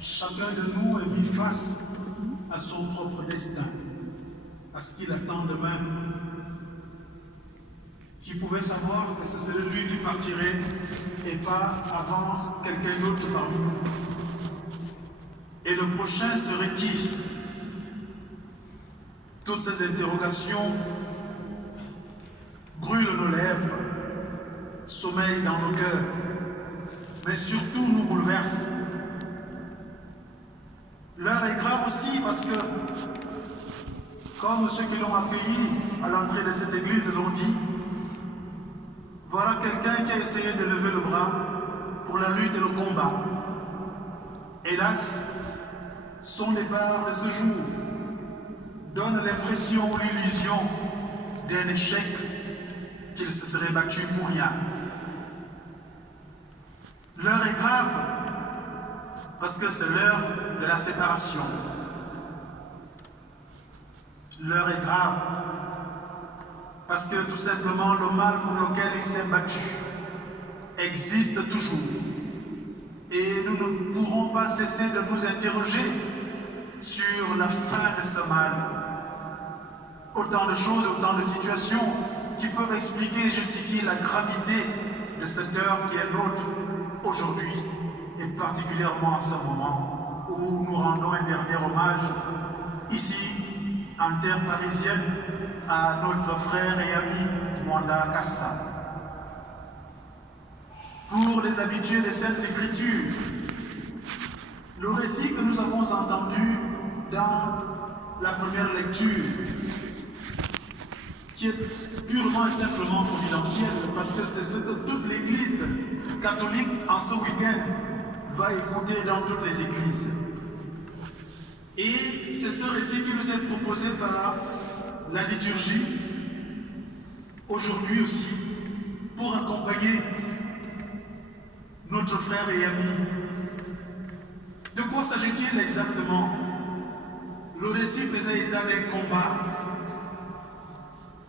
Chacun de nous est mis face à son propre destin, à ce qu'il attend demain. Qui pouvait savoir que ce serait lui qui partirait et pas avant quelqu'un d'autre parmi nous. Et le prochain serait qui? Toutes ces interrogations brûlent nos lèvres, sommeillent dans nos cœurs, mais surtout nous bouleversent. L'heure est grave aussi parce que, comme ceux qui l'ont accueilli à l'entrée de cette église l'ont dit, voilà quelqu'un qui a essayé de lever le bras pour la lutte et le combat. Hélas, son départ de ce jour donne l'impression ou l'illusion d'un échec, qu'il se serait battu pour rien. L'heure est grave parce que c'est l'heure de la séparation. L'heure est grave parce que tout simplement le mal pour lequel il s'est battu existe toujours. Et nous ne pourrons pas cesser de nous interroger sur la fin de ce mal. Autant de choses, autant de situations qui peuvent expliquer et justifier la gravité de cette heure qui est nôtre aujourd'hui, et particulièrement en ce moment où nous rendons un dernier hommage ici, en terre parisienne, à notre frère et ami Mwanda Kassa. Pour les habitués des Saintes Écritures, le récit que nous avons entendu dans la première lecture, qui est purement et simplement providentiel, parce que c'est ce que toute l'Église catholique en ce week-end va écouter dans toutes les églises. Et c'est ce récit qui nous est proposé par la liturgie, aujourd'hui aussi, pour accompagner notre frère et ami. De quoi s'agit-il exactement? Le récit faisait état d'un combat.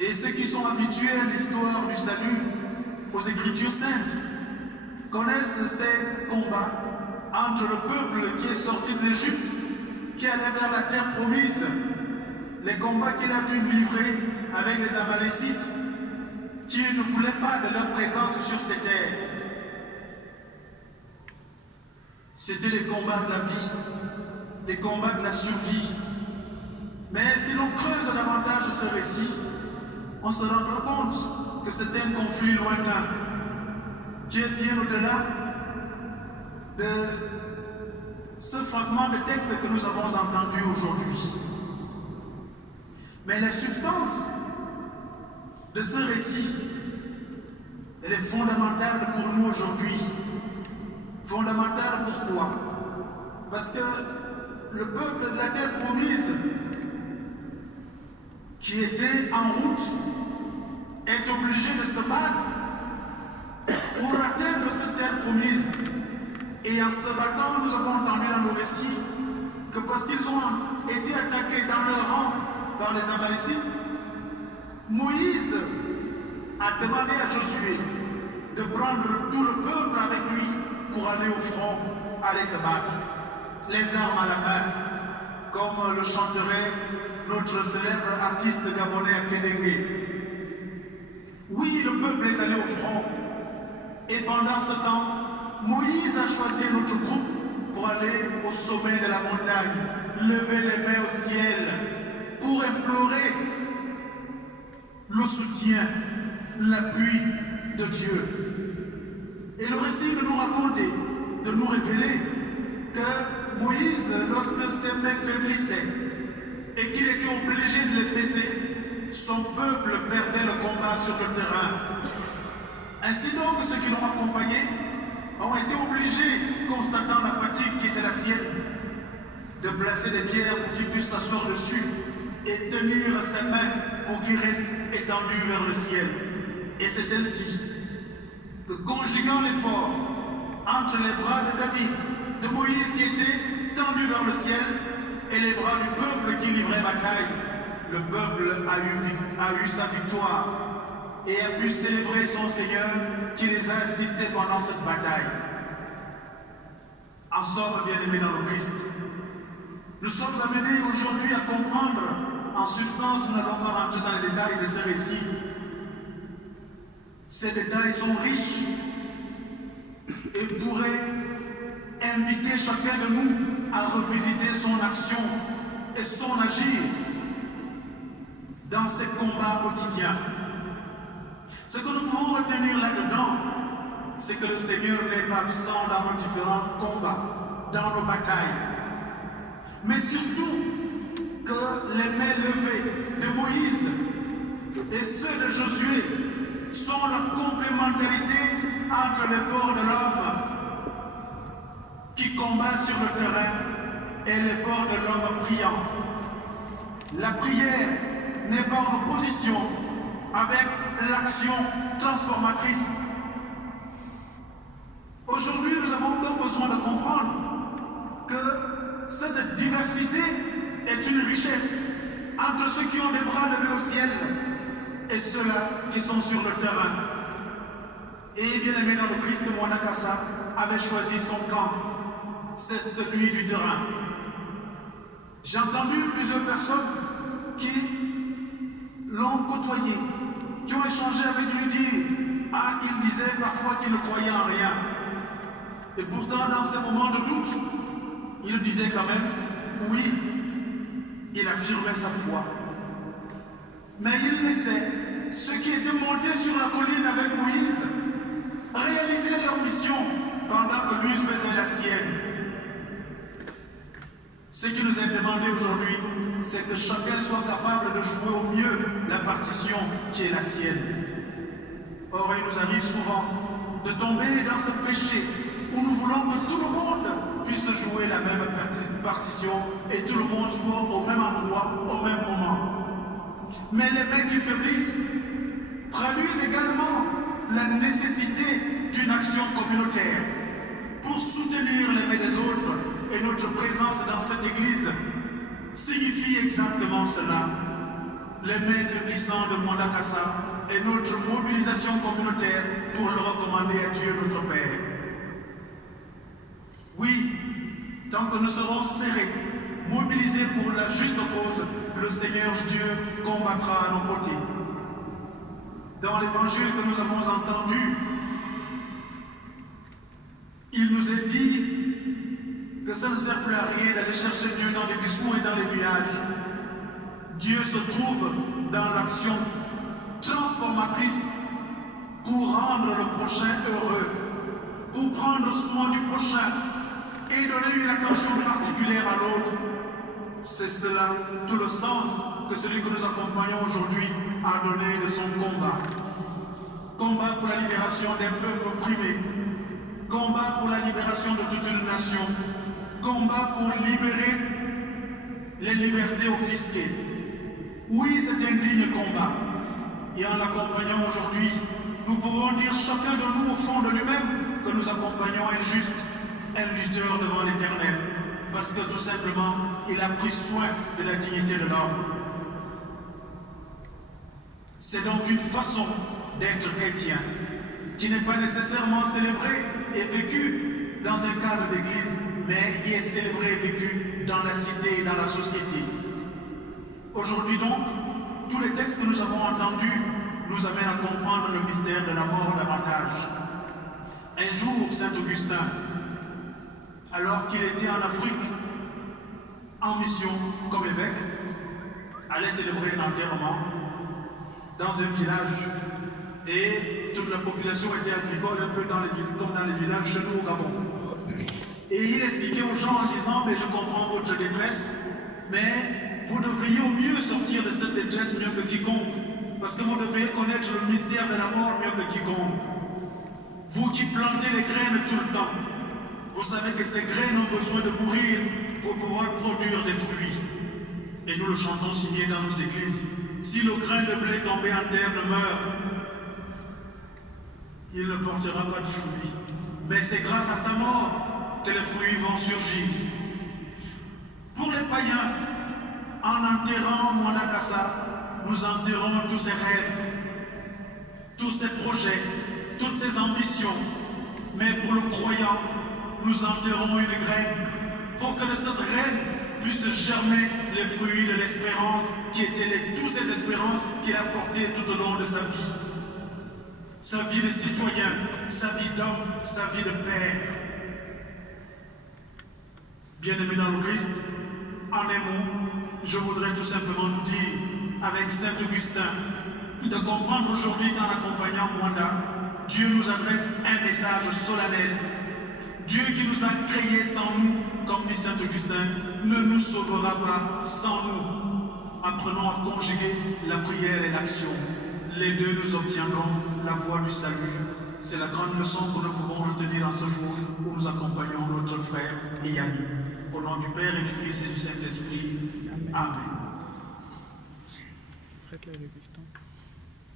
Et ceux qui sont habitués à l'histoire du salut, aux Écritures saintes, connaissent ces combats entre le peuple qui est sorti de l'Égypte, qui allait vers la terre promise, les combats qu'il a dû livrer avec les Amalécites, qui ne voulaient pas de leur présence sur ces terres. C'était les combats de la vie, les combats de la survie. Mais si l'on creuse davantage ce récit, on se rendra compte que c'était un conflit lointain, qui est bien au-delà de ce fragment de texte que nous avons entendu aujourd'hui. Mais la substance de ce récit, elle est fondamentale pour nous aujourd'hui. Fondamentale pourquoi? Parce que le peuple de la terre promise, qui était en route, est obligé de se battre pour atteindre cette terre promise. Et en se battant, nous avons entendu dans le récit que parce qu'ils ont été attaqués dans leur rang par les Amalécites, Moïse a demandé à Josué de prendre tout le peuple avec lui pour aller au front, aller se battre, les armes à la main, comme le chanterait notre célèbre artiste gabonais Akenenge. Oui, le peuple est allé au front. Et pendant ce temps, Moïse a choisi notre groupe pour aller au sommet de la montagne, lever les mains au ciel, pour implorer le soutien, l'appui de Dieu. Et le récit de nous raconter, de nous révéler que Moïse, lorsque ses mains faiblissaient et qu'il était obligé de les baisser, son peuple perdait le combat sur le terrain. Ainsi donc, ceux qui l'ont accompagné ont été obligés, constatant la fatigue qui était la sienne, de placer des pierres pour qu'il puisse s'asseoir dessus et tenir ses mains pour qu'il reste étendu vers le ciel. Et c'est ainsi que, conjuguant l'effort entre les bras de David, de Moïse qui était tendu vers le ciel, et les bras du peuple qui livrait bataille, le peuple a eu sa victoire et a pu célébrer son Seigneur qui les a assistés pendant cette bataille. En somme, bien-aimés dans le Christ, nous sommes amenés aujourd'hui à comprendre, en substance, nous n'allons pas rentrer dans les détails de ce récit. Ces détails sont riches et pourraient inviter chacun de nous à revisiter son action et son agir dans ces combats quotidiens. Ce que nous pouvons retenir là-dedans, c'est que le Seigneur n'est pas absent dans nos différents combats, dans nos batailles. Mais surtout, que les mains levées de Moïse et ceux de Josué sont la complémentarité entre l'effort de l'homme qui combat sur le terrain et l'effort de l'homme priant. La prière n'est pas en opposition avec l'action transformatrice. Aujourd'hui, nous avons donc besoin de comprendre que cette diversité est une richesse entre ceux qui ont des bras levés au ciel et ceux-là qui sont sur le terrain. Et bien aimé dans le Christ, Moana Kassa avait choisi son camp, c'est celui du terrain. J'ai entendu plusieurs personnes qui l'ont côtoyé, qui ont échangé avec lui dire, ah, il disait parfois qu'il ne croyait en rien. Et pourtant, dans ces moments de doute, il disait quand même, oui, il affirmait sa foi. Mais il laissait ceux qui étaient montés sur la colline avec Moïse réaliser leur mission pendant que lui faisait la sienne. Ce qui nous est demandé aujourd'hui, c'est que chacun soit capable de jouer au mieux la partition qui est la sienne. Or, il nous arrive souvent de tomber dans ce péché où nous voulons que tout le monde puisse jouer la même partition et tout le monde soit au même endroit, au même moment. Mais les mains qui faiblissent traduisent également la nécessité d'une action communautaire pour soutenir les mains des autres, et notre présence dans cette église signifie exactement cela. Les mains faiblissantes de Moana Kassa et notre mobilisation communautaire pour le recommander à Dieu notre Père. Oui, tant que nous serons serrés, mobilisés pour la juste cause, le Seigneur Dieu combattra à nos côtés. Dans l'évangile que nous avons entendu, il nous est dit que ça ne sert plus à rien d'aller chercher Dieu dans les discours et dans les villages. Dieu se trouve dans l'action transformatrice pour rendre le prochain heureux, pour prendre soin du prochain et donner une attention particulière à l'autre. C'est cela tout le sens que celui que nous accompagnons aujourd'hui a donné de son combat. Combat pour la libération d'un peuple opprimé, combat pour la libération de toute une nation, combat pour libérer les libertés offisquées. Oui, c'est un digne combat. Et en l'accompagnant aujourd'hui, nous pouvons dire chacun de nous au fond de lui-même que nous accompagnons un juste, un lutteur devant l'Éternel. Parce que tout simplement, il a pris soin de la dignité de l'homme. C'est donc une façon d'être chrétien qui n'est pas nécessairement célébrée et vécue dans un cadre d'église, mais qui est célébrée et vécue dans la cité et dans la société. Aujourd'hui donc, tous les textes que nous avons entendus nous amènent à comprendre le mystère de la mort davantage. Un jour, Saint Augustin, alors qu'il était en Afrique, en mission comme évêque, allait célébrer un enterrement dans un village. Et toute la population était agricole, un peu dans les villes, comme dans les villages chez nous au Gabon. Et il expliquait aux gens en disant, mais je comprends votre détresse, mais vous devriez au mieux sortir de cette détresse mieux que quiconque, parce que vous devriez connaître le mystère de la mort mieux que quiconque. Vous qui plantez les graines tout le temps, vous savez que ces graines ont besoin de mourir pour pouvoir produire des fruits. Et nous le chantons si bien dans nos églises. Si le grain de blé tombé en terre ne meurt, il ne portera pas de fruits. Mais c'est grâce à sa mort que les fruits vont surgir. Pour les païens, en enterrant Moana Kassa, nous enterrons tous ses rêves, tous ses projets, toutes ses ambitions. Mais pour le croyant, nous enterrons une graine pour que de cette graine puissent germer les fruits de l'espérance qui étaient toutes ces espérances qu'il a portées tout au long de sa vie. Sa vie de citoyen, sa vie d'homme, sa vie de père. Bien-aimés dans le Christ, en un mot, je voudrais tout simplement nous dire, avec Saint Augustin, de comprendre aujourd'hui qu'en accompagnant Mwanda, Dieu nous adresse un message solennel. Dieu qui nous a créés sans nous, comme dit Saint Augustin, ne nous sauvera pas sans nous. Apprenons à conjuguer la prière et l'action. Les deux nous obtiendrons la voie du salut. C'est la grande leçon que nous pouvons retenir en ce jour où nous accompagnons notre frère et ami. Au nom du Père et du Fils et du Saint-Esprit. Amen. Prête-le, Augustin.